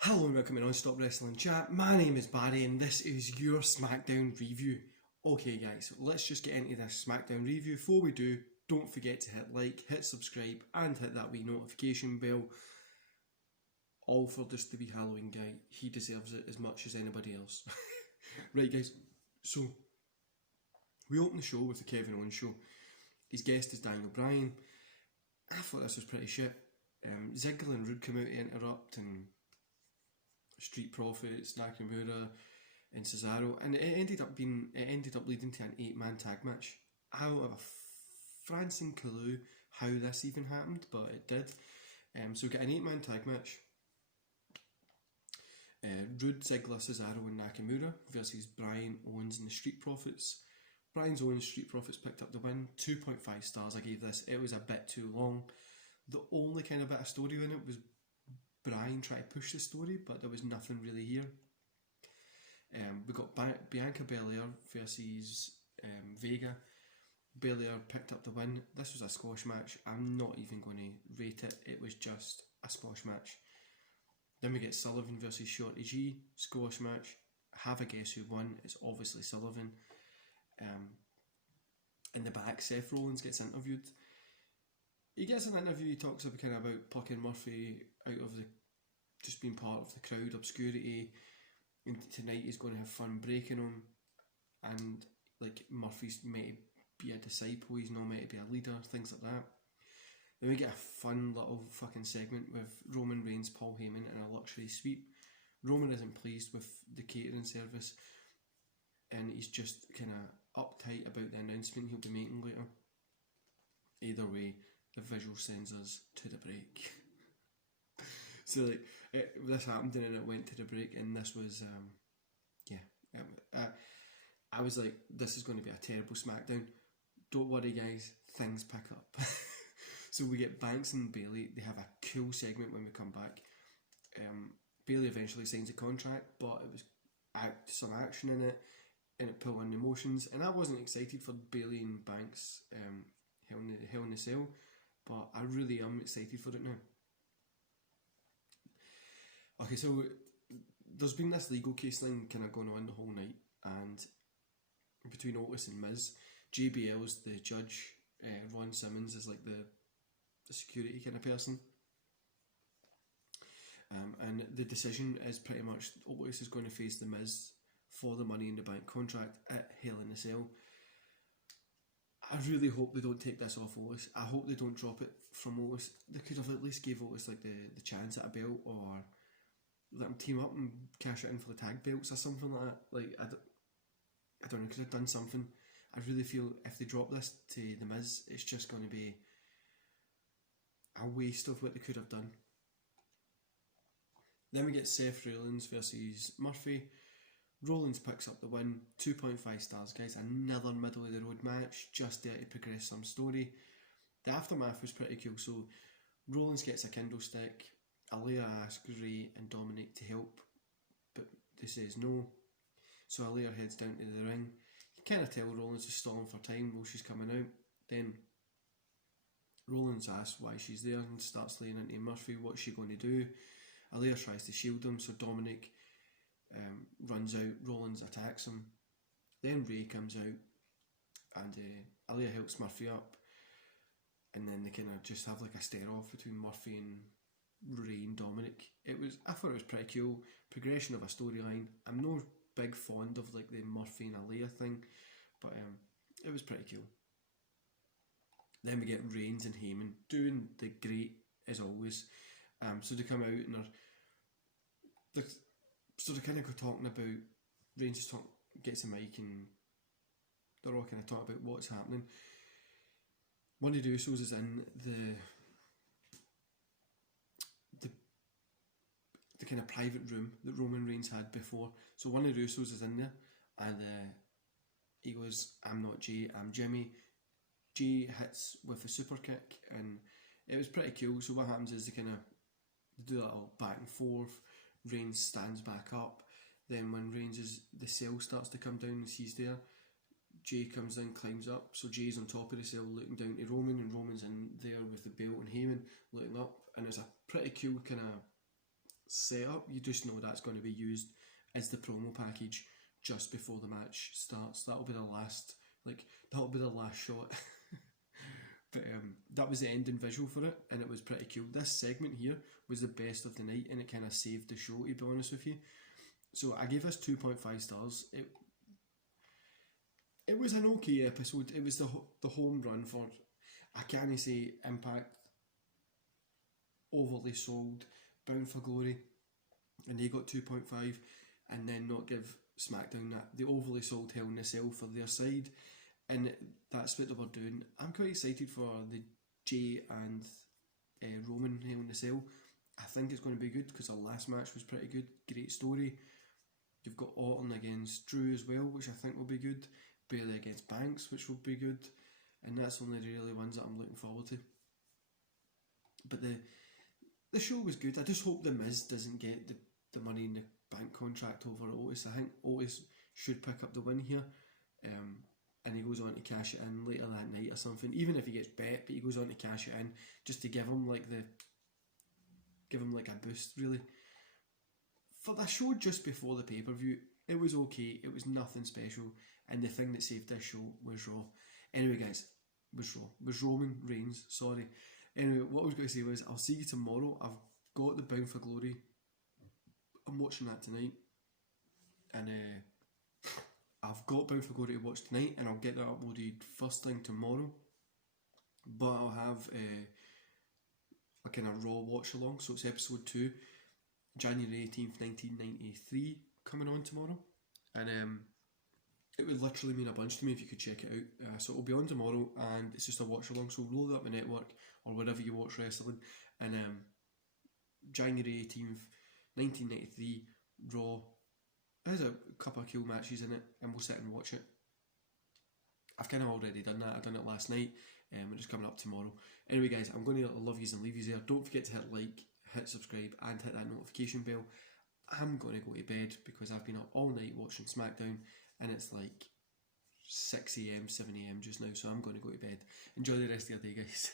Hello and welcome to Non-Stop Wrestling Chat. My name is Barry and this is your Smackdown review. Okay guys, let's just get into this Smackdown review. Before we do, don't forget to hit like, hit subscribe and hit that wee notification bell. All for just the wee Halloween guy. He deserves it as much as anybody else. Right guys, so we open the show with the Kevin Owens show. His guest is Daniel Bryan. I thought this was pretty shit. Ziggler and Rude come out to interrupt, and Street Profits, Nakamura and Cesaro, and it ended up leading to an 8-man tag match. I don't have a francing clue how this even happened, but it did. So we get an 8-man tag match. Rude, Ziggler, Cesaro and Nakamura versus Bryan, Owens and the Street Profits. Bryan's Owens Street Profits picked up the win. 2.5 stars I gave this. It was a bit too long. The only kind of bit of story in it was Bryan trying to push the story, but there was nothing really here. We got Bianca Belair versus Vega. Belair picked up the win. This was a squash match. I'm not even going to rate it. It was just a squash match. Then we get Sullivan versus Shorty G. Squash match. Have a guess who won. It's obviously Sullivan. In the back, Seth Rollins gets interviewed. He gets an interview, he talks about plucking Murphy out of the, just being part of the crowd obscurity, and tonight he's going to have fun breaking him, and like Murphy's meant to be a disciple, he's not meant to be a leader, things like that. Then we get a fun little fucking segment with Roman Reigns, Paul Heyman and a luxury suite. Roman isn't pleased with the catering service, and he's just kind of uptight about the announcement he'll be making later. Either way, the visual sends us to the break. So like this happened and then it went to the break, and this was I was like, this is going to be a terrible Smackdown. Don't worry guys, things pick up. So we get Banks and Bayley. They have a cool segment when we come back. Bayley eventually signs a contract, but it was some action in it, and it pulled on emotions, and I wasn't excited for Bayley and Banks Hell in a Cell, but I really am excited for it now. Okay, so there's been this legal case thing kind of going on the whole night, and between Otis and Miz. JBL's the judge, Ron Simmons is like the security kind of person. And the decision is pretty much Otis is going to face the Miz for the Money in the Bank contract at Hell in a Cell. I really hope they don't take this off Otis. I hope they don't drop it from Otis. They could have at least gave Otis like the chance at a belt, or let him team up and cash it in for the tag belts or something like that. Like I don't know, could have done something. I really feel if they drop this to the Miz, it's just going to be a waste of what they could have done. Then we get Seth Rollins versus Murphy. Rollins picks up the win, 2.5 stars guys, another middle of the road match, just there to progress some story. The aftermath was pretty cool, so Rollins gets a kendo stick, Aaliyah asks Ray and Dominic to help, but they says no, so Aaliyah heads down to the ring. You kind of tell Rollins is stalling for time while she's coming out. Then Rollins asks why she's there and starts laying into Murphy, what's she going to do? Aaliyah tries to shield him, so Dominic runs out, Rollins attacks him. Then Ray comes out and Aaliyah helps Murphy up, and then they kind of just have like a stare off between Murphy and Ray and Dominic. I thought it was pretty cool, progression of a storyline. I'm no big fond of like the Murphy and Aaliyah thing, but it was pretty cool. Then we get Reigns and Heyman doing the great as always. So they come out and they're kind of talking about, Reigns just gets a mic and they're all kind of talking about what's happening. One of the Usos is in the kind of private room that Roman Reigns had before. So one of the Usos is in there, and he goes, "I'm not Jay, I'm Jimmy." Jay hits with a super kick, and it was pretty cool. So what happens is they kind of do that all back and forth. Reigns stands back up. Then when the cell starts to come down and he's there, Jay comes in, climbs up. So Jay's on top of the cell looking down to Roman, and Roman's in there with the belt and Heyman looking up. And it's a pretty cool kind of setup. You just know that's going to be used as the promo package just before the match starts. That'll be the last shot. But that was the ending visual for it, and it was pretty cool. This segment here was the best of the night, and it kind of saved the show, to be honest with you. So I gave this 2.5 stars. It was an okay episode. It was the home run for, I can't say Impact overly sold Bound for Glory, and they got 2.5, and then not give SmackDown that the overly sold Hell in a Cell for their side. And that's what they were doing. I'm quite excited for the Jay and Roman Hell in a Cell. I think it's going to be good because the last match was pretty good. Great story. You've got Orton against Drew as well, which I think will be good. Bailey against Banks, which will be good. And that's only really ones that I'm looking forward to. But the show was good. I just hope The Miz doesn't get the Money in the Bank contract over Otis. I think Otis should pick up the win here. And he goes on to cash it in later that night or something. Even if he gets bet, but he goes on to cash it in just to give him like a boost, really. For the show just before the pay-per-view, it was okay. It was nothing special, and the thing that saved this show was Raw. Anyway, guys, was Roman Reigns. Sorry. Anyway, what I was going to say was I'll see you tomorrow. I've got the Bound for Glory. I'm watching that tonight, and I've got Bound for Glory to watch tonight, and I'll get that uploaded first thing tomorrow. But I'll have a kind of Raw watch along, so it's episode 2, January 18th, 1993, coming on tomorrow. And it would literally mean a bunch to me if you could check it out. So it'll be on tomorrow, and it's just a watch along, so roll it up the network or wherever you watch wrestling. And January 18th, 1993, Raw. There's a couple of cool matches in it, and we'll sit and watch it. I've kind of already done that. I done it last night, and it's coming up tomorrow. Anyway, guys, I'm going to love yous and leave yous there. Don't forget to hit like, hit subscribe, and hit that notification bell. I'm going to go to bed because I've been up all night watching SmackDown, and it's like 6 AM, 7 AM just now, so I'm going to go to bed. Enjoy the rest of your day, guys.